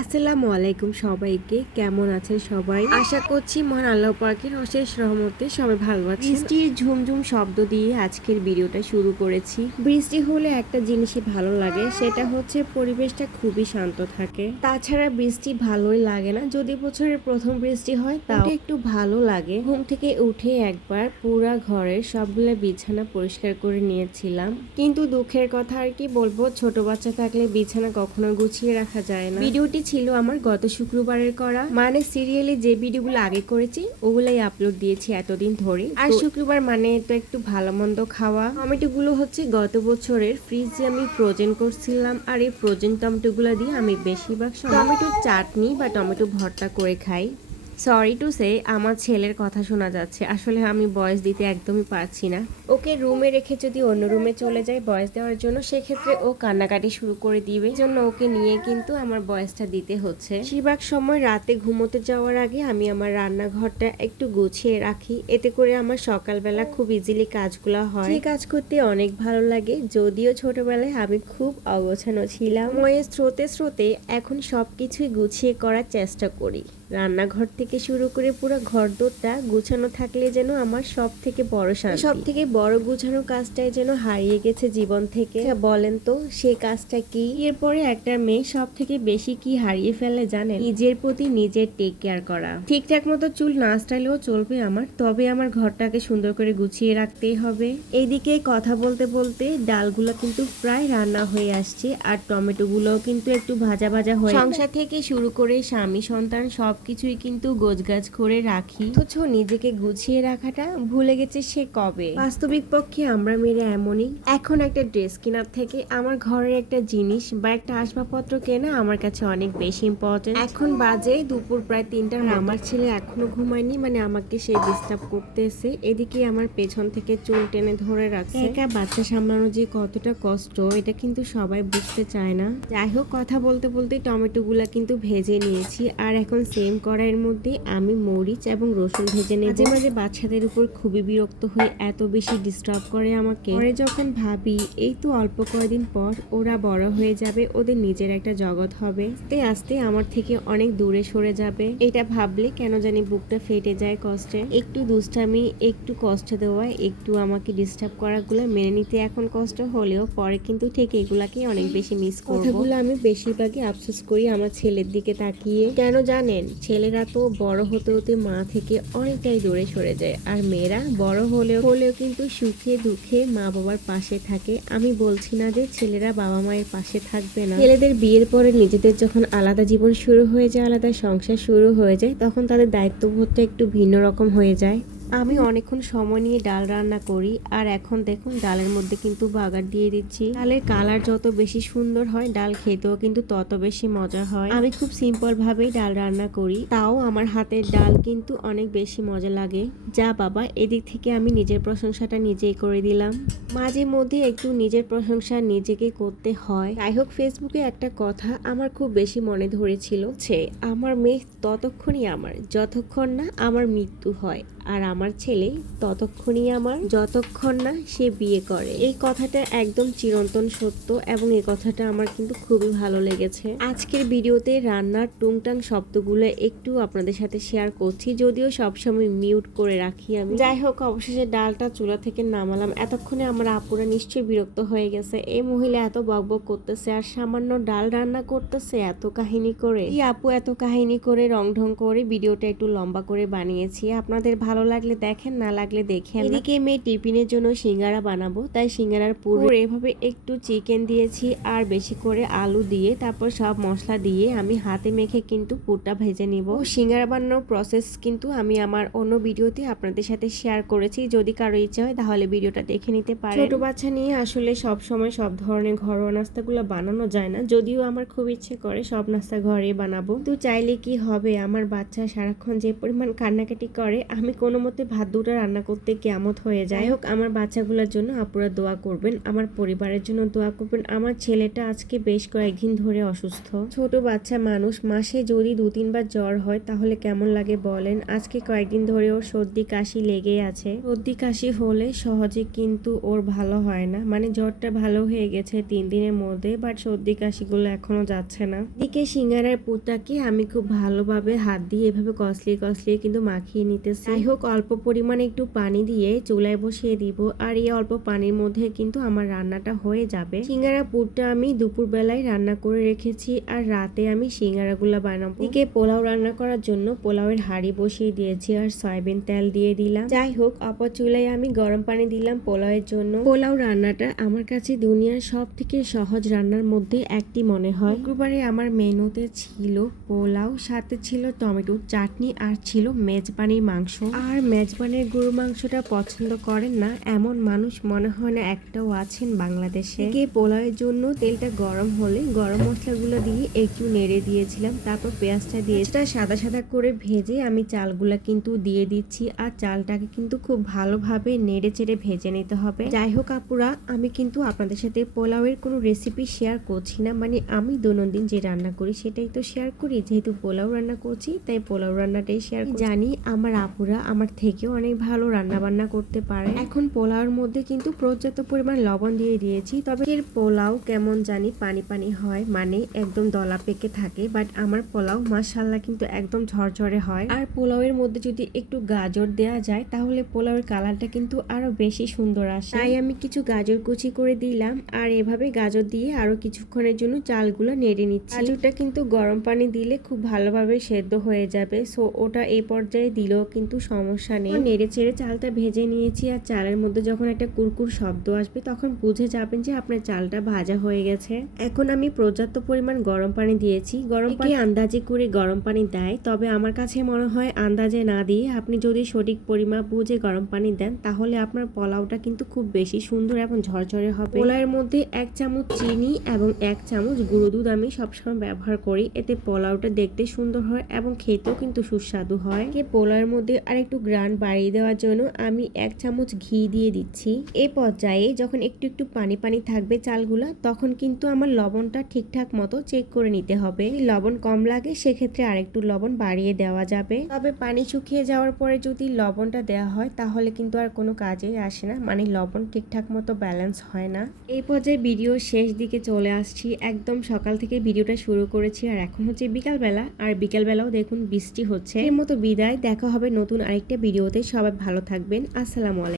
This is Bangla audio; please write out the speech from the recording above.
আসসালামু আলাইকুম সবাইকে। কেমন আছেন সবাই? আশা করছি মহান আল্লাহ পাকের অশেষ রহমতে সবাই ভালো আছেন। বৃষ্টির ঝুমঝুম শব্দ দিয়ে আজকের ভিডিওটা শুরু করেছি। বৃষ্টি হলে একটা জিনিসই ভালো লাগে সেটা হচ্ছে পরিবেশটা খুবই শান্ত থাকে। তাছাড়া বৃষ্টি ভালোই লাগে না যদি বছরের প্রথম বৃষ্টি হয় তাও। একটু ভালো লাগে। ঘুম থেকে উঠে একবার পুরা ঘরের সবগুলো বিছানা পরিষ্কার করে নিয়েছিলাম। কিন্তু দুঃখের কথা আর কি বলব ছোট বাচ্চা থাকলে বিছানা কখনো গুছিয়ে রাখা যায় না। ভিডিওটি ছিল আমার গত শুক্রবারের করা। মানে সিরিয়ালে যে ভিডিওগুলো আগে করেছি ওগুলাই আপলোড দিয়েছি এতদিন ধরে। আর শুক্রবার মানে তো একটু ভালো মন্দ খাওয়া। টমেটোগুলো হচ্ছে গত বছরের ফ্রিজে আমি ফ্রোজেন করছিলাম। আর এই ফ্রোজেন টমেটোগুলো দিয়ে আমি বেশিরভাগ টমেটোর চাটনি বা টমেটো ভর্তা করে খাই। সরি টু সে আমার ছেলের কথা শোনা যাচ্ছে। আসলে আমি বয়স দিতে একদমই পারছি না। ওকে রুমে রেখে যদি অন্য রুমে চলে যায় বয়স দেওয়ার জন্য, সেক্ষেত্রে ও কান্নাকাটি শুরু করে দিবে। জন্য ওকে নিয়ে কিন্তু আমার বয়সটা দিতে হচ্ছে। বেশিরভাগ সময় রাতে ঘুমোতে যাওয়ার আগে আমি আমার রান্নাঘরটা একটু গুছিয়ে রাখি। এতে করে আমার সকালবেলা খুব ইজিলি কাজগুলো হয়। এই কাজ করতে অনেক ভালো লাগে, যদিও ছোটবেলায় আমি খুব অগোছানো ছিলাম। ওই স্রোতে স্রোতে এখন সব কিছুই গুছিয়ে করার চেষ্টা করি। রান্নাঘর থেকে শুরু করে পুরো ঘরদোরটা গুছানো থাকলে যেন আমার সব থেকে বড় শান্তি। সব থেকে বড় গুছানো কাজটাই যেন হারিয়ে গেছে জীবন থেকে। আচ্ছা, বলেন তো সেই কাজটা কি? এরপরে একটা মেয়ে সব থেকে বেশি কি হারিয়ে ফেলে জানেন? নিজের প্রতি নিজের টেক কেয়ার করা। ঠিকঠাক মতো চুল না স্টাইলেও চলবে আমার তবে আমার ঘরটাকে সুন্দর করে গুছিয়ে রাখতেই হবে। এইদিকে কথা বলতে বলতে ডালগুলো কিন্তু প্রায় রান্না হয়ে আসছে আর টমেটো গুলোও কিন্তু একটু ভাজা ভাজা হয়ে সংসার থেকে শুরু করে স্বামী সন্তান সবকিছুই কিন্তু গোছগাছ করে রাখি। অথচ নিজেকে গুছিয়ে রাখাটা ভুলে গেছে সে কবে? বাস্তবিক পক্ষে আমরা মেয়েরা এমনই। এখন একটা ড্রেস কেনার থেকে আমার ঘরের একটা জিনিস বা একটা আসবাবপত্র কেনা আমার কাছে অনেক বেশি ইম্পর্টেন্ট এখন বাজে দুপুর প্রায় তিনটার আমার ছেলে এখনও ঘুমায়নি মানে আমাকে সে ডিস্টার্ব করতেছে। এদিকে আমার পেছন থেকে চুল টেনে ধরে রাখছে। একা বাচ্চা সামলানো যে কতটা কষ্ট এটা কিন্তু সবাই বুঝতে চায় না। যাই হোক কথা বলতে বলতে টমেটো গুলা কিন্তু ভেজে নিয়েছি আর এখন সেম কড়াইয়ের মধ্যে আমি মরিচ এবং রসুন ভেজে নেব। মাঝে মাঝে বাচ্চাদের উপর খুবই বিরক্ত হয়ে এত বেশি ডিস্টার্ব করে আমাকে। পরে যখন ভাবি এই তো অল্প কয়েকদিন পর ওরা বড় হয়ে যাবে ওদের নিজের একটা জগৎ হবে। আস্তে আস্তে আমার থেকে অনেক দূরে সরে যাবে। এটা ভাবলে কেন জানি বুকটা ফেটে যায় কষ্টে। একটু দুষ্টামি একটু কষ্ট দেওয়া একটু আমাকে ডিস্টার্ব করাগুলো মেনে নিতে এখন কষ্ট হলেও পরে কিন্তু ঠিক এগুলাকে অনেক বেশি মিস করব। আমি বেশিরভাগই আফসোস করি আমার ছেলের দিকে তাকিয়ে। কেন জানেন? ছেলেরা তো বড় হতে হতে মা থেকে অনেকটাই দূরে সরে যায়, আর মেয়েরা বড় হলেও হলেও কিন্তু সুখে দুঃখে মা বাবার পাশে থাকে। আমি বলছি না যে ছেলেরা বাবা মায়ের পাশে থাকবে না। ছেলেদের বিয়ের পরে নিজেদের যখন আলাদা জীবন শুরু হয়ে যায়, আলাদা সংসার শুরু হয়ে যায়, তখন তাদের দায়িত্ববোধটা একটু ভিন্ন রকম হয়ে যায়। আমি অনেকক্ষণ সময় নিয়ে ডাল রান্না করি, আর এখন দেখুন ডালের মধ্যে কিন্তু বাগার দিয়ে দিচ্ছি। ডালের কালার যত বেশি সুন্দর হয়, ডাল খেতেও কিন্তু তত বেশি মজা হয়। আমি খুব সিম্পল ভাবেই ডাল রান্না করি, তাও আমার হাতের ডাল কিন্তু অনেক বেশি মজা লাগে। যা বাবা, এদিক থেকে আমি নিজের প্রশংসাটা নিজেই করে দিলাম। মাঝে মধ্যে একটু নিজের প্রশংসা নিজেকে করতে হয়। যাই হোক, ফেসবুকে একটা কথা আমার খুব বেশি মনে ধরেছিল যে, আমার মেয়ে ততক্ষণই আমার, যতক্ষণ না আমার মৃত্যু হয়। আর আমার ছেলে ততক্ষণই আমার, যতক্ষণ না সে বিয়ে করে। এই কথাটা একদম চিরন্তন সত্য এবং এই কথাটা আমার কিন্তু খুবই ভালো লেগেছে। আজকের ভিডিওতে রান্নার টুংটাং শব্দগুলো একটু আপনাদের সাথে শেয়ার করছি, যদিও সবসময় মিউট করে রাখি আমি। যাই হোক, অবশেষে ডালটা চুলা থেকে নামালাম। এতক্ষণে আমার আপুরা নিশ্চয়ই বিরক্ত হয়ে গেছে। এই মহিলা এত বকবক করতেছে আর সামান্য ডাল রান্না করতেছে এত কাহিনী করে। এই আপু এত কাহিনী করে রং ঢং করে ভিডিওটা একটু লম্বা করে বানিয়েছি। আপনাদের ভালো লাগলে দেখেন না লাগলে দেখেন এদিকে মেয়ে টিফিনের জন্য সিঙ্গারা বানাবো তাই সিঙ্গারার পুরো এভাবে একটু চিকেন দিয়েছি আর বেশি করে আলু দিয়ে তারপর সব মশলা দিয়ে আমি হাতে মেখে কিন্তু পুরটা ভেজে নিব। সিঙ্গারা বানানোর প্রসেস কিন্তু আমি আমার অন্য ভিডিওতে আপনাদের সাথে শেয়ার করেছি। যদি কারও ইচ্ছা হয় তাহলে ভিডিওটা দেখে নিতে পারে ছোট বাচ্চা নিয়ে আসলে সব সময় সব ধরনের ঘরোয়া নাস্তাগুলো বানানো যায় না। যদিও আমার খুব ইচ্ছে করে সব নাস্তা ঘরে বানাবো। তো চাইলে কি হবে? আমার বাচ্চা সারাক্ষণ যে পরিমাণ কান্নাকাটি করে আমি কোনো মতে ভাত দুটো রান্না করতে কেমত হয়ে যায়। হোক, আমার বাচ্চাগুলোর জন্য আপুরা দোয়া করবেন, আমার পরিবারের জন্য দোয়া করবেন। আমার ছেলেটা আজকে বেশ কয়েকদিন ধরে অসুস্থ। ছোট বাচ্চা মানুষ, মাসে যদি দু তিনবার জ্বর হয়, তাহলে কেমন লাগে বলেন? আজকে কয়েকদিন ধরে ওর সর্দি কাশি লেগেই আছে। সর্দি কাশি হলে সহজে কিন্তু ওর ভালো হয় না। মানে জ্বরটা ভালো হয়ে গেছে তিন দিনের মধ্যে বাট সর্দি কাশিগুলো এখনও যাচ্ছে না। এদিকে সিঙ্গারার পুরটাকে আমি খুব ভালোভাবে হাত দিয়ে এভাবে কসলিয়ে কসলিয়ে কিন্তু মাখিয়ে নিতেছি। হোক, অল্প পরিমাণে একটু পানি দিয়ে চুলায় বসিয়ে দিব। আর এই অল্প পানির মধ্যে কিন্তু আমার রান্নাটা হয়ে যাবে। সিঙ্গারা পুরটা আমি দুপুর বেলায় রান্না করে রেখেছি আর রাতে আমি সিঙ্গারাগুলো বানাবো। এদিকে পোলাও রান্না করার জন্য পোলাওয়ের হাঁড়ি বসিয়ে দিয়েছি আর সয়াবিন তেল দিয়ে দিলাম। যাই হোক, অপর চুলায় আমি গরম পানি দিলাম পোলাওয়ের জন্য। পোলাও রান্নাটা আমার কাছে দুনিয়ার সব থেকে সহজ রান্নার মধ্যে একটি মনে হয়। শুক্রবারে আমার মেনুতে ছিল পোলাও, সাথে ছিল টমেটোর চাটনি আর ছিল মেজবানির মাংস। আর মেজবানির গরু মাংসটা পছন্দ করেন না এমন মানুষ মনে হয় না একটাও আছেন বাংলাদেশে। কে পোলাওয়ের জন্য তেলটা গরম হলে গরম মশলাগুলো দিয়ে একটু নেড়ে দিয়েছিলাম তারপর পেঁয়াজটা দিয়ে সেটা সাদা সাদা করে ভেজে আমি চালগুলা কিন্তু দিয়ে দিচ্ছি আর চালটাকে কিন্তু খুব ভালোভাবে নেড়ে চেড়ে ভেজে নিতে হবে। যাই হোক আপুরা আমি কিন্তু আপনাদের সাথে পোলাওয়ের কোনো রেসিপি শেয়ার করছি না মানে আমি দৈনন্দিন যে রান্না করি সেটাই তো শেয়ার করি। যেহেতু পোলাও রান্না করছি তাই পোলাও রান্নাটাই শেয়ার জানি আমার আপুরা আমার থেকেও অনেক ভালো রান্না বান্না করতে পারে। এখন পোলাওর মধ্যে কিন্তু পর্যাপ্ত পরিমাণ লবণ দিয়ে দিয়েছি। তবে এর পোলাও কেমন জানি পানি পানি হয় মানে একদম দলা পেকে থাকে। বাট আমার পোলাও মাসাল্লাহ কিন্তু একদম ঝরঝরে হয়। আর পোলাওয়ের মধ্যে যদি একটু গাজর দেওয়া যায়, তাহলে পোলাওয়ের কালারটা কিন্তু আরও বেশি সুন্দর আসে। তাই আমি কিছু গাজর কুচি করে দিলাম। আর এভাবে গাজর দিয়ে আরও কিছুক্ষণের জন্য চালগুলো নেড়ে নিচ্ছি। গাজরটা কিন্তু গরম পানি দিলে খুব ভালোভাবে সেদ্ধ হয়ে যাবে। সো ওটা এই পর্যায়ে দিলেও কিন্তু সমস্যা নেই। নেড়ে চেড়ে চালটা ভেজে নিয়েছি আর চালের মধ্যে যখন একটা কুরকুর শব্দ আসবে তখন বুঝে যাবেন যে আপনার চালটা ভাজা হয়ে গেছে। এখন আমি পর্যাপ্ত পরিমাণ গরম পানি দিয়েছি। গরম পানি আন্দাজে করে গরম পানি দেয়। তবে আমার কাছে মনে হয় আন্দাজে না দিয়ে আপনি যদি সঠিক পরিমাপ বুঝে গরম পানি দেন তাহলে আপনার পোলাওটা কিন্তু খুব বেশি সুন্দর এবং ঝরঝরে হবে। পোলাওয়ের মধ্যে এক চামচ চিনি এবং এক চামচ গুঁড়ো দুধ আমি সবসময় ব্যবহার করি। এতে পোলাওটা দেখতে সুন্দর হয় এবং খেতেও কিন্তু সুস্বাদু হয়। পোলাওয়ের মধ্যে আরেকটু গ্রান বাড়িয়ে দেওয়ার জন্য আমি এক চামচ ঘি দিয়ে দিচ্ছি। এই পর্যায়ে যখন একটু একটু পানি পানি থাকবে চালগুলা, তখন কিন্তু আমার লবণটা ঠিকঠাক মতো চেক করে নিতে হবে। লবণ কম লাগে, সেক্ষেত্রে আরেকটু লবণ বাড়িয়ে দেওয়া যাবে। তবে পানি শুকিয়ে যাওয়ার পরে যদি লবণটা দেওয়া হয়, তাহলে কিন্তু আর কোনো কাজেই আসে না। মানে লবণ ঠিকঠাক মতো ব্যালেন্স হয় না। এই পর্যায়ে ভিডিও শেষ দিকে চলে আসছি। একদম সকাল থেকে ভিডিওটা শুরু করেছি, আর এখন হচ্ছে বিকালবেলা। আর বিকালবেলাও দেখুন বৃষ্টি হচ্ছে। এর মতো বিদায়। দেখা হবে নতুন আরেকটা ভিডিওতে সবাই ভালো থাকবেন। আসসালামু আলাইকুম।